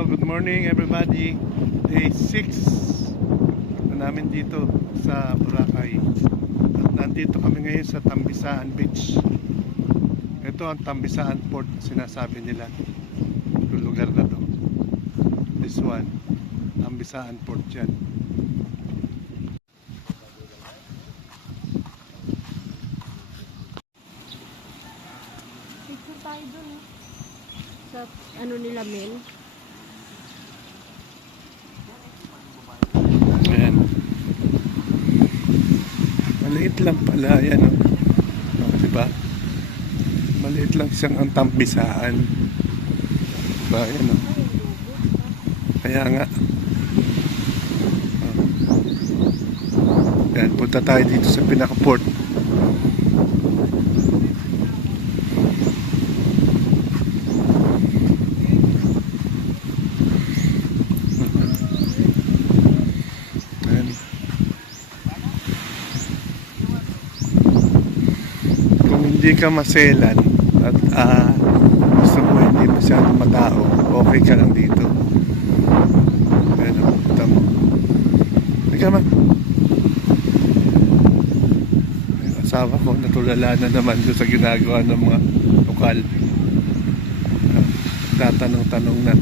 Hello, good morning everybody. Day 6 na namin dito sa Boracay. At nandito kami ngayon sa Tambisaan Beach. Ito ang Tambisaan Port, sinasabi nila. Yung lugar na to. This one, Tambisaan Port yan. Picture tayo dun sa ano nila mail. Ayan. Maliit lang pala yan, oh. Oh, diba? Maliit lang siyang ang Tambisaan. Diba? Ayan, oh. Kaya nga. Oh. Ayan, punta tayo dito sa pinaka-port. Hindi ka maselan at gusto mo hindi masyadong matao, okay ka lang dito. Pero tama, hindi ka man. Yung asawa ko natulala na naman doon sa ginagawa ng mga lokal. Tatanong-tanong na.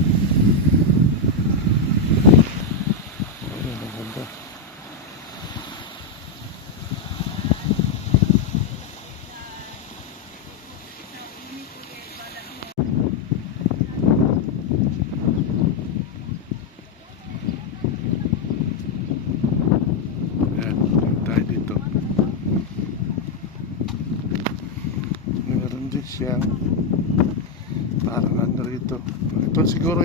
Siyang parang ano rito. Ito siguro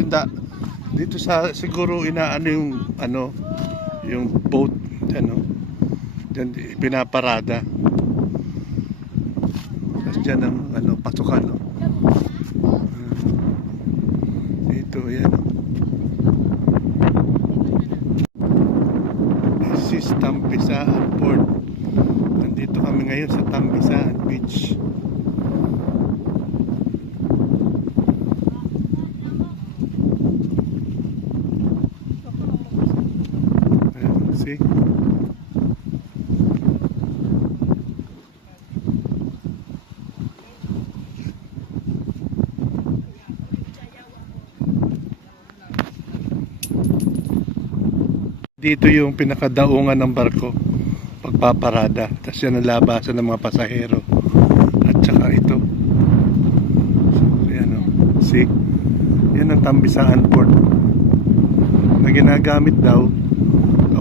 dito sa siguro inaano yung ano yung boat ano diyan pinaparada. Tapos diyan ang ano pasukan, no. Dito yan. This is Tambisaan Port. Nandito kami ngayon sa Tambisaan Beach. See? Dito yung pinakadaungan ng barko pagpaparada. Tapos yan ang labasan ng mga pasahero. At saka ito. So, yan o. See? Yan ang Tambisaan Port na ginagamit daw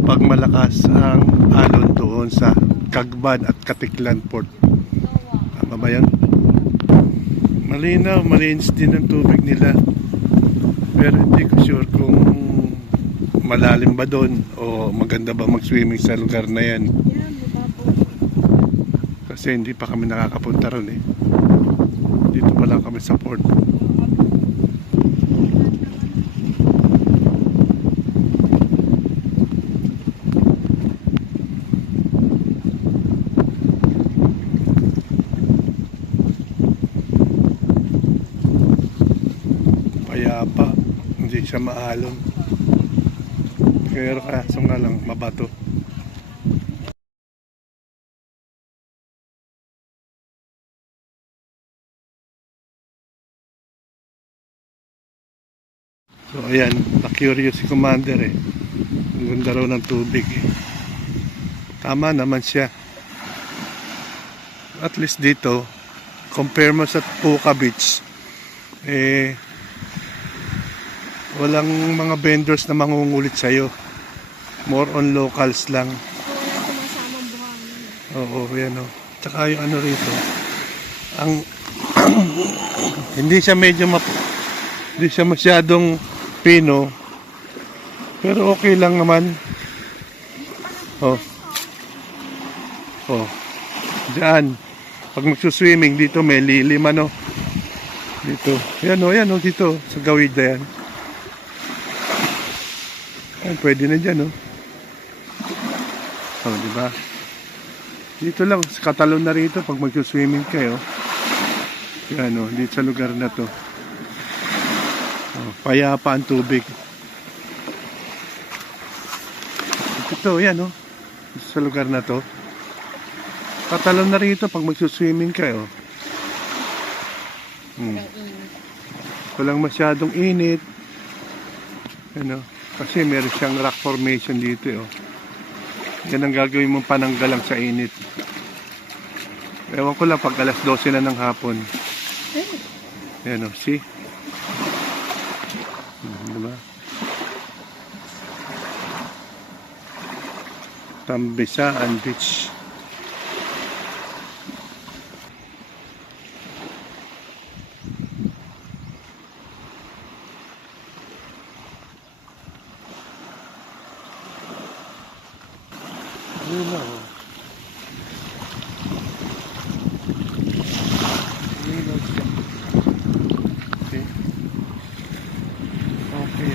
kapag malakas ang alon doon sa Cagban at Katiklan Port. Tama ba yan? Malinaw, malinis din ang tubig nila. Pero hindi ko sure kung malalim ba doon o maganda ba mag-swimming sa lugar na yan. Kasi hindi pa kami nakakapunta ron eh. Dito pa lang kami sa port. Payapa, hindi siya maalon. Pero kaso nga lang mabato. So ayan, na-curious si Commander eh. Ang ganda raw ng tubig eh. Tama naman siya. At least dito, compare mo sa Puka Beach, eh walang mga vendors na mangungulit sa'yo. More on locals lang. Wala sumasamang buhangin. Oo, yan o. Tsaka yung ano rito, ang hindi siya hindi siya masyadong pino, pero okay lang naman. Oh. Oh. Diyan. Pag magsuswimming dito may lilim ano. Dito. Yan o, dito sa gawid na yan. Ayan, pwede na dyan, oh. Oh, diba? Dito lang, katalon na rito pag mag-swimming kayo. Yan, oh, dito sa lugar na to. Oh. Payapa ang tubig. Ito, yan oh. Sa lugar na to. Tatalon na rito pag magsuswimming kayo. Walang init. Walang masyadong init. Ano? Kasi meron siyang rock formation dito oh. Yan ang gagawin mong pananggalang sa init. Ewan ko lang pag alas 12 na ng hapon. Yan oh, see? Diba? Tambisaan Beach. Ayun na oh. Ayun na siya. Okay. Okay.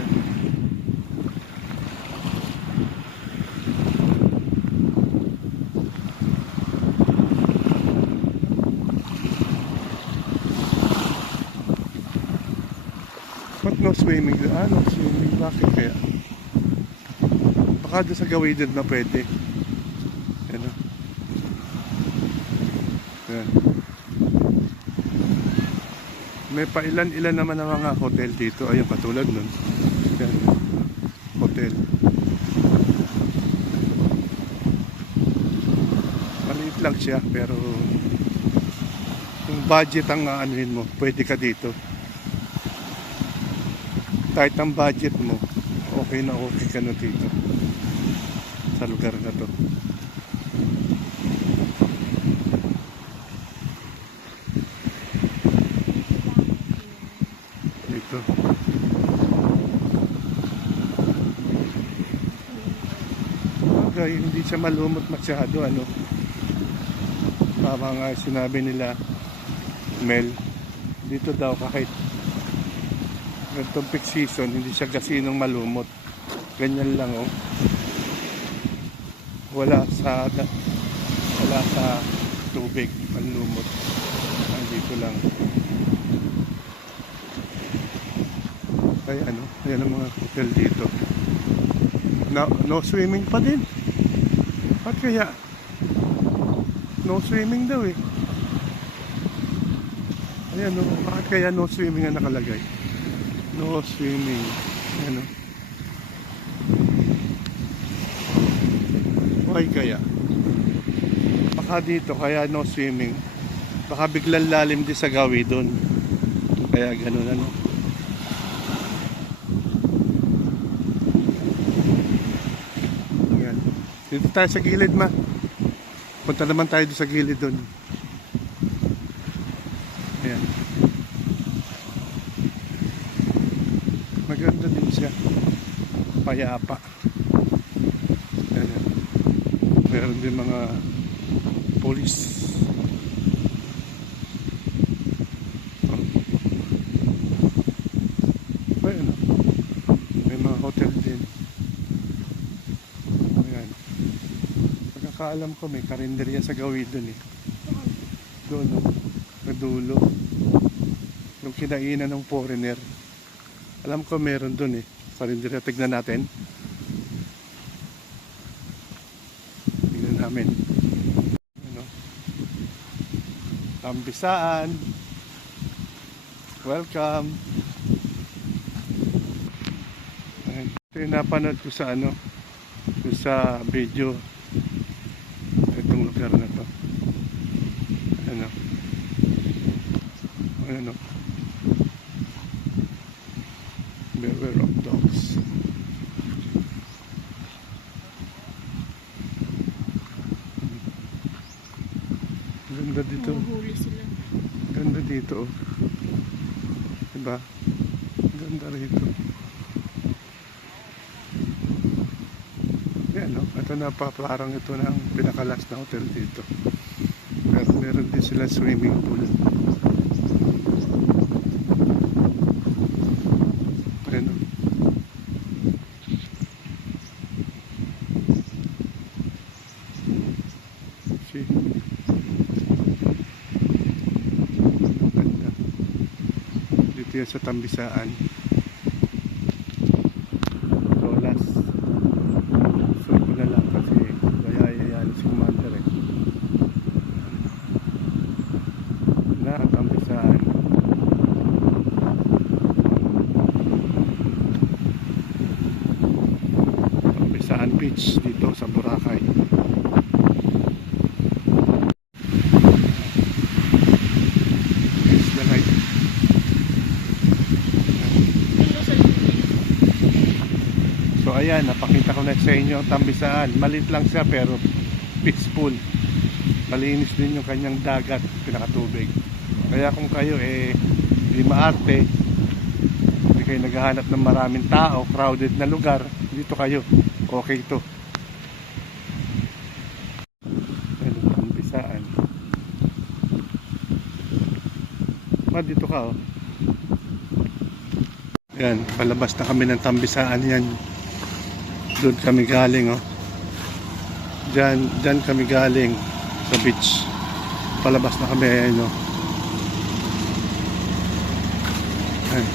Ba't no swimming? No swimming. Bakit kaya? Baka doon sa gawin na pwede. Yan o. Yan. May pailan-ilan naman ang mga hotel dito. Ayun, katulad nun. Yan. Hotel. Maliit lang siya, pero kung budget ang aanuhin mo, pwede ka dito. Kahit ang budget mo, okay na okay ka na dito. Sa lugar na to. Dito. Okay, hindi siya malumot masyado, ano. Tama nga sinabi nila, Mel, dito daw kahit ganitong peak season, hindi siya gasinong malumot. Ganyan lang, oh. Wala sa tubig panlumot. Dito lang. Kaya ano, ayan ang mga hotel dito. No swimming pa din. Ba't kaya? No swimming daw eh. Ayan o, bakit kaya no swimming ang nakalagay? No swimming. Ayan o. Why kaya? Baka dito, kaya no swimming. Baka biglang lalim din sa gawi doon. Kaya ganun ano. Ayan. Dito tayo sa gilid, ma. Punta naman tayo sa gilid doon. Ayan. Maganda din siya. Payapa. Ayan. Meron din mga police. Ayan. May mga hotel din. Ayan. Pagkakaalam ko may karinderya sa gawin doon eh. Doon no? Sa dulo. Yung kinainan ng foreigner. Alam ko meron doon eh. Karinderya. Tignan natin. Tignan namin. Ano? Tambisaan. Welcome. Ayan. Ito yung napanood ko sa ano. Sa video. Itong lugar na to. Ano? Ano? Beware of dogs. Ganda dito. Mahuhuli sila. Ganda dito. Oh. Diba? Ganda rito. Yan, no? Ito na pa, parang ito na ang pinakalas na hotel dito. Pero meron din sila swimming pool. Ano? See? Ganda. Dito yan sa Tambisaan. beach dito sa Boracay. It's the night. So ayan, napakita ko na sa inyo ang Tambisaan. Malit lang siya pero peaceful. Malinis din yung kanyang dagat, pinakatubig. Kaya kung kayo di maarte, hindi kayo naghahanap ng maraming tao, crowded na lugar, dito kayo. Okay ito. Ayan ang Tambisaan. Dito ka oh. Ayan, palabas na kami ng Tambisaan yan. Doon kami galing oh. Diyan kami galing sa beach. Palabas na kami ayan oh. Ayan.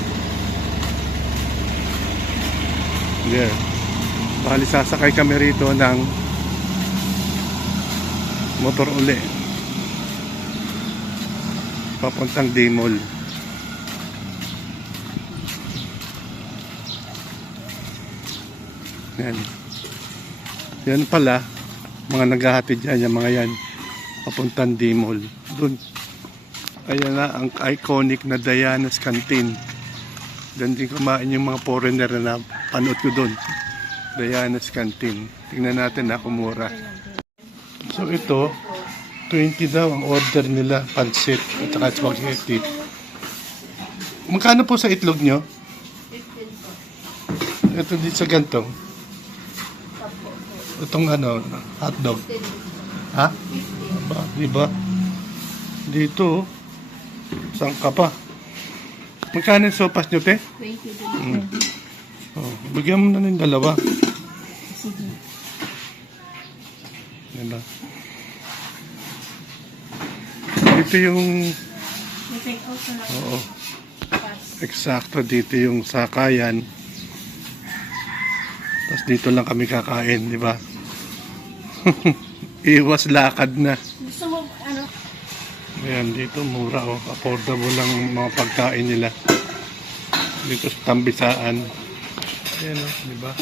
Yeah. Bali sasakay kami rito ng motor uli. Papuntang Dimol. Yan. Yan pala, mga naghahatid dyan, yung mga yan, papuntang Dimol. Doon. Ayan na, ang iconic na Diana's Canteen. Doon din kumain yung mga foreigner na panood ko doon. Diana's Canteen. Tingnan natin na kumura. So ito, 20 daw ang order nila, pansit at saka spaghetti. Magkano po sa itlog nyo? 15 po. Ito dito sa gantong. Itong hotdog. Ha? Ba, diba? Dito, saan ka pa? Magkano yung sopas nyo, te? 20 din. Oh, bigyan mo na ng dalawa. Sige. Diba? Dito yung... May take out na lang. Oo. Pass. Eksakto dito yung sakayan. Tapos dito lang kami kakain, di ba? Iwas lakad na. Gusto mo, Ayan, dito mura oh. Affordable lang mga pagkain nila. Dito sa Tambisaan. Ayan oh, di ba?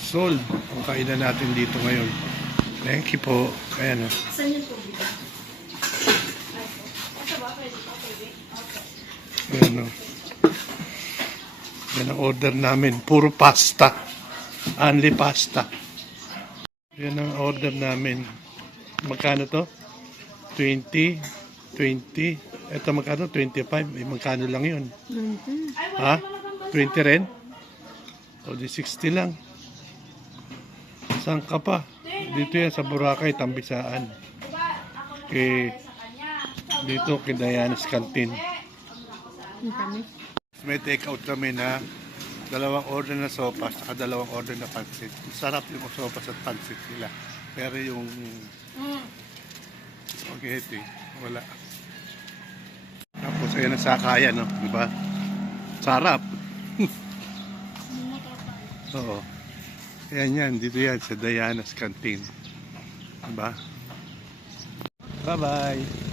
Sold. Ang kainan natin dito ngayon. Thank you po. Ayan oh. saan yung tubig? Ayan oh. Yan ang order namin. Puro pasta. Only pasta. Yan ang order namin. Magkano to? 20. 20. Ito magkano? 25. Magkano lang yun? Ha? 20 rin? O di 60 lang. Saan ka pa? Dito yan sa Boracay, Tambisaan. Dito kay Diana's Canteen. May take out kami na dalawang order na sopas at dalawang order na pansit. Sarap yung sopas at pansit nila. Pero yung spaghetti, wala. Tapos ayan ang sakayan, no? Diba? Sarap. Oo. Ayan yan, dito yan sa Diana's Canteen. Diba? Bye-bye.